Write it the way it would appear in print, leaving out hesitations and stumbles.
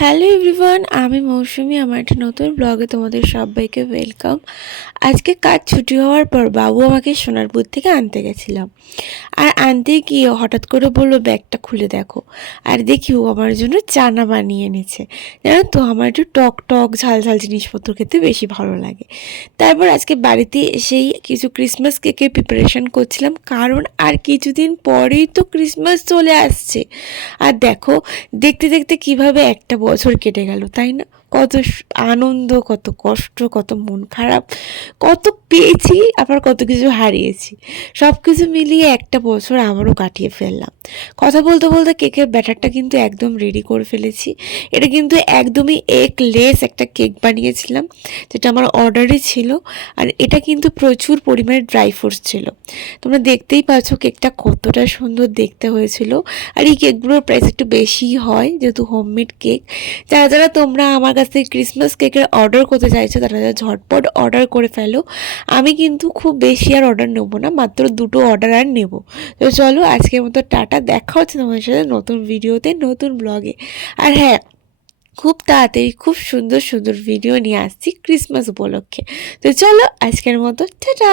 Hello everyone, আমি মৌসুমি। আমার একটা নতুন ব্লগে তোমাদের সবাইকে ওয়েলকাম। আজকে কাজ ছুটি হওয়ার পর বাবু আমাকে সোনারপুর থেকে আনতে গেছিলাম। আর আনতে গিয়ে হঠাৎ করে বললো ব্যাগটা খুলে দেখো। আর দেখি ও আমার জন্য চানা বানিয়ে এনেছে। জানো তো, আমার একটু টক টক ঝাল ঝাল জিনিসপত্র খেতে বেশি ভালো লাগে। তারপর আজকে বাড়িতে এসেই কিছু ক্রিসমাস কেকের প্রিপারেশান করছিলাম, কারণ আর কিছুদিন পরেই তো ক্রিসমাস চলে আসছে। আর দেখো, দেখতে দেখতে কিভাবে একটা বছর কেটে গেল, তাই না? কত আনন্দ, কত কষ্ট, কত মন খারাপ, কত পেয়েছি, আবার কত কিছু হারিয়েছি। সব কিছু মিলিয়ে একটা বছর আবারও কাটিয়ে ফেললাম। কথা বলতে বলতে কেকের ব্যাটারটা কিন্তু একদম রেডি করে ফেলেছি। এটা কিন্তু একদমই লেস একটা কেক বানিয়েছিলাম, যেটা আমার অর্ডারই ছিল। আর এটা কিন্তু প্রচুর পরিমাণে ড্রাই ফ্রুটস ছিল। তোমরা দেখতেই পাচ্ছ কেকটা কতটা সুন্দর দেখতে হয়েছিল। আর এই কেকগুলোর প্রাইস একটু বেশিই হয়, যেহেতু হোমমেড কেক। যারা যারা তোমরা আমার কাছ থেকে ক্রিসমাস কেকের অর্ডার করতে চাইছো, তারা যারা ঝটপট অর্ডার করে ফেলো। আমি কিন্তু খুব বেশি আর অর্ডার নেবো না, মাত্র 2টো অর্ডার আর নেবো। তো চলো, আজকের মতো টাটা, দেখা হচ্ছে তোমাদের সাথে নতুন ভিডিওতে, নতুন ব্লগে। আর হ্যাঁ, খুব তাড়াতাড়ি খুব সুন্দর সুন্দর ভিডিও নিয়ে আসছি ক্রিসমাস উপলক্ষে। তো চলো, আজকের মতো টাটা।